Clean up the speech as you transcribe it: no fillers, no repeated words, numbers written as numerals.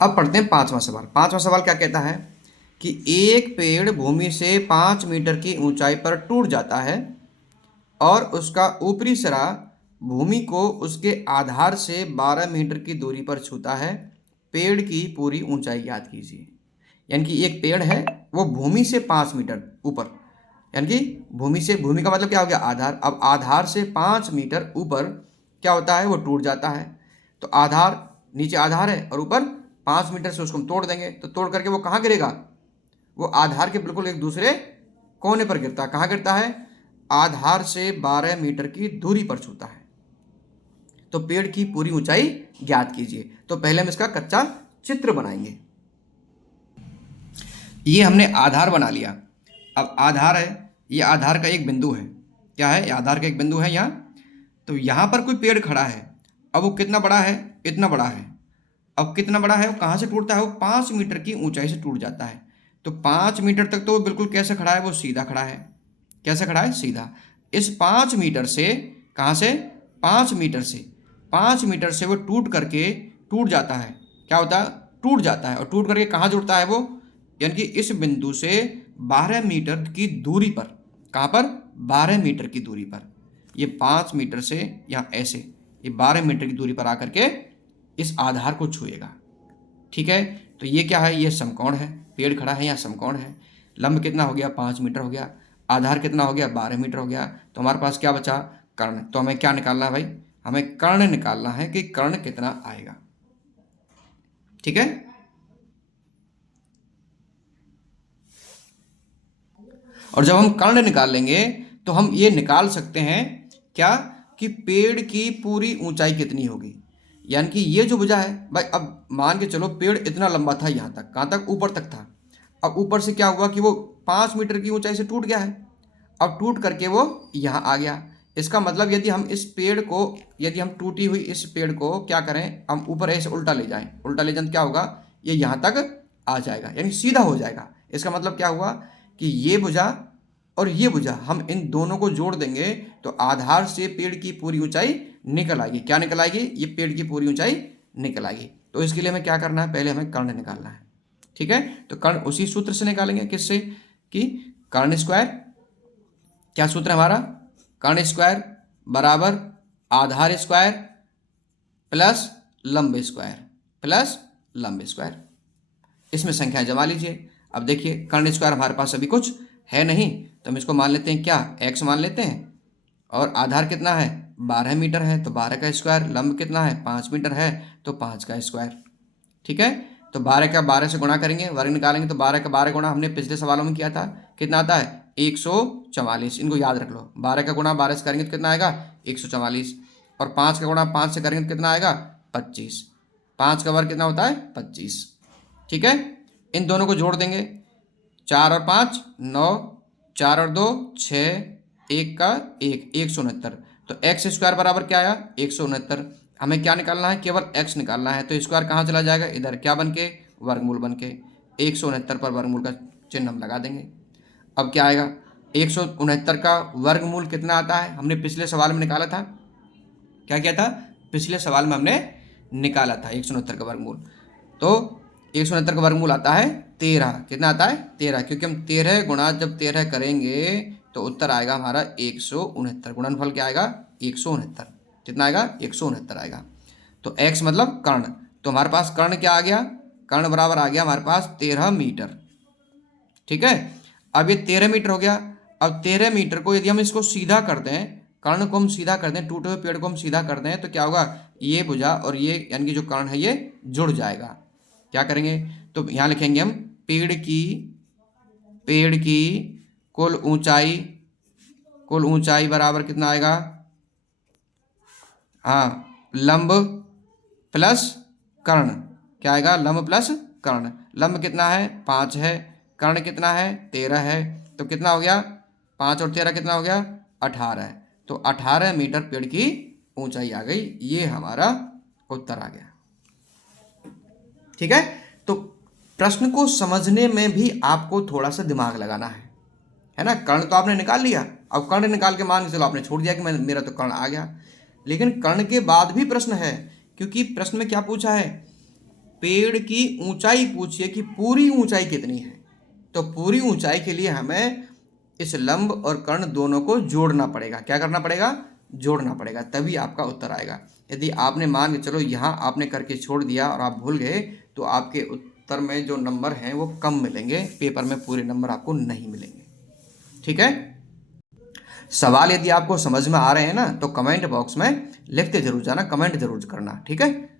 अब पढ़ते हैं पांचवा सवाल। पांचवा सवाल क्या कहता है कि एक पेड़ भूमि से 5 मीटर की ऊंचाई पर टूट जाता है और उसका ऊपरी सिरा भूमि को उसके आधार से 12 मीटर की दूरी पर छूता है। पेड़ की पूरी ऊंचाई ज्ञात कीजिए। यानी कि एक पेड़ है, वो भूमि से 5 मीटर ऊपर, यानी कि भूमि का मतलब क्या हो गया, आधार। अब आधार से 5 मीटर ऊपर क्या होता है, वो टूट जाता है। तो आधार, नीचे आधार है और ऊपर 5 मीटर से उसको हम तोड़ देंगे, तो तोड़ करके वो कहाँ गिरेगा, वो आधार के बिल्कुल एक दूसरे कोने पर गिरता है। कहाँ गिरता है, आधार से 12 मीटर की दूरी पर छूता है। तो पेड़ की पूरी ऊंचाई ज्ञात कीजिए। तो पहले हम इसका कच्चा चित्र बनाएंगे। ये हमने आधार बना लिया। अब आधार है, ये आधार का एक बिंदु है। क्या है, ये आधार का एक बिंदु है यहाँ। तो यहाँ पर कोई पेड़ खड़ा है। अब वो कितना बड़ा है, इतना बड़ा है। अब कितना बड़ा है, वो कहाँ से टूटता है, वो 5 मीटर की ऊंचाई से टूट जाता है। तो 5 मीटर तक तो वो बिल्कुल कैसे खड़ा है, वो सीधा खड़ा है। कैसे खड़ा है, सीधा। इस 5 मीटर से, कहाँ से, 5 मीटर से, 5 मीटर से वो टूट करके टूट जाता है। क्या होता है, टूट जाता है। और टूट करके कहाँ जुड़ता है वो, यानी कि इस बिंदु से 12 मीटर की दूरी पर। कहाँ पर, 12 मीटर की दूरी पर। ये 5 मीटर से यहाँ ऐसे, ये 12 मीटर की दूरी पर आकर के इस आधार को छुएगा। ठीक है, तो ये क्या है, ये समकोण है। पेड़ खड़ा है, यहाँ समकोण है। लंब कितना हो गया, 5 मीटर हो गया। आधार कितना हो गया, 12 मीटर हो गया। तो हमारे पास क्या बचा, कर्ण। तो हमें क्या निकालना है भाई, हमें कर्ण निकालना है कि कर्ण कितना आएगा। ठीक है, और जब हम कर्ण निकाल लेंगे तो हम ये निकाल सकते हैं क्या, कि पेड़ की पूरी ऊंचाई कितनी होगी। यानी कि ये जो भुजा है भाई, अब मान के चलो पेड़ इतना लंबा था, यहाँ तक, कहाँ तक, ऊपर तक था। अब ऊपर से क्या हुआ कि वो 5 मीटर की ऊंचाई से टूट गया है। अब टूट करके वो यहाँ आ गया। इसका मतलब यदि हम इस पेड़ को, यदि हम टूटी हुई इस पेड़ को क्या करें, हम ऊपर ऐसे उल्टा ले जाएं, उल्टा ले जाए तो क्या होगा, ये यहाँ तक आ जाएगा, यानी सीधा हो जाएगा। इसका मतलब क्या हुआ कि ये भुजा और ये भुजा, हम इन दोनों को जोड़ देंगे तो आधार से पेड़ की पूरी ऊंचाई निकल आएगी। क्या निकल आएगी, ये पेड़ की पूरी ऊंचाई निकल आएगी। तो इसके लिए हमें क्या करना है, पहले हमें कर्ण निकालना है। ठीक है, तो कर्ण उसी सूत्र से निकालेंगे, किससे, कि कर्ण स्क्वायर। क्या सूत्र है हमारा, कर्ण स्क्वायर बराबर आधार स्क्वायर प्लस लंब स्क्वायर, प्लस लंब स्क्वायर। इसमें संख्याएं जमा लीजिए। अब देखिए, कर्ण स्क्वायर हमारे पास अभी कुछ है नहीं, तो हम इसको मान लेते हैं क्या, x मान लेते हैं। और आधार कितना है, 12 मीटर है, तो 12 का स्क्वायर। लंब कितना है, 5 मीटर है, तो 5 का स्क्वायर। ठीक है, तो 12 का 12 से गुणा करेंगे, वर्ग निकालेंगे, तो 12 का 12 गुणा हमने पिछले सवालों में किया था, कितना आता है, 144। इनको याद रख लो, 12 का गुणा 12 से करेंगे तो कितना आएगा, 144। और 5 का गुणा 5 से करेंगे तो कितना आएगा, 25। 5 का वर्ग कितना होता है, 25। ठीक है, इन दोनों को जोड़ देंगे, 4 और 5 9, 4 और 2 6, 1 का 1, 169। तो एक्स स्क्वायर बराबर क्या आया, 169। हमें क्या निकालना है, केवल x निकालना है। तो स्क्वायर कहाँ चला जाएगा, इधर, क्या बन के, वर्गमूल बन के। 169 पर वर्गमूल का चिन्ह हम लगा देंगे। अब क्या आएगा, 169 का वर्गमूल कितना आता है, हमने पिछले सवाल में निकाला था। क्या किया था, पिछले सवाल में हमने निकाला था 169 का वर्गमूल। तो 169 का वर्गमूल आता है 13। कितना आता है, 13, क्योंकि हम 13 गुणा जब 13 करेंगे तो उत्तर आएगा हमारा 169। गुणनफल क्या आएगा, 169। कितना आएगा, 169 आएगा। तो x मतलब कर्ण। तो हमारे पास कर्ण क्या आ गया, कर्ण बराबर आ गया हमारे पास 13 मीटर। ठीक है, अब ये 13 मीटर हो गया। अब 13 मीटर को यदि हम इसको सीधा कर दें, कर्ण को हम सीधा कर दें, टूटे हुए पेड़ को हम सीधा कर दें, तो क्या होगा, ये भुजा और ये यानी कि जो कर्ण है ये जुड़ जाएगा। क्या करेंगे, तो यहाँ लिखेंगे हम पेड़ की कुल ऊंचाई बराबर कितना आएगा, हाँ, लंब प्लस कर्ण। क्या आएगा, लंब प्लस कर्ण। लंब कितना है, 5 है, कर्ण कितना है, 13 है। तो कितना हो गया, 5 और 13 कितना हो गया, 18 है। तो 18 मीटर पेड़ की ऊंचाई आ गई। ये हमारा उत्तर आ गया। ठीक है, तो प्रश्न को समझने में भी आपको थोड़ा सा दिमाग लगाना है ना। कर्ण तो आपने निकाल लिया, अब कर्ण निकाल के मान के चलो आपने छोड़ दिया कि मेरा तो कर्ण आ गया। लेकिन कर्ण के बाद भी प्रश्न है, क्योंकि प्रश्न में क्या पूछा है पेड़ की ऊंचाई पूछिए कि पूरी ऊंचाई कितनी है। तो पूरी ऊंचाई के लिए हमें इस लंब और कर्ण दोनों को जोड़ना पड़ेगा। क्या करना पड़ेगा? जोड़ना पड़ेगा, तभी आपका उत्तर आएगा। यदि आपने मान के चलो यहाँ आपने करके छोड़ दिया और आप भूल गए, तो आपके उत्तर में जो नंबर हैं वो कम मिलेंगे, पेपर में पूरे नंबर आपको नहीं मिलेंगे। ठीक है। सवाल यदि आपको समझ में आ रहे हैं ना, तो कमेंट बॉक्स में लिखते जरूर जाना, कमेंट जरूर करना। ठीक है।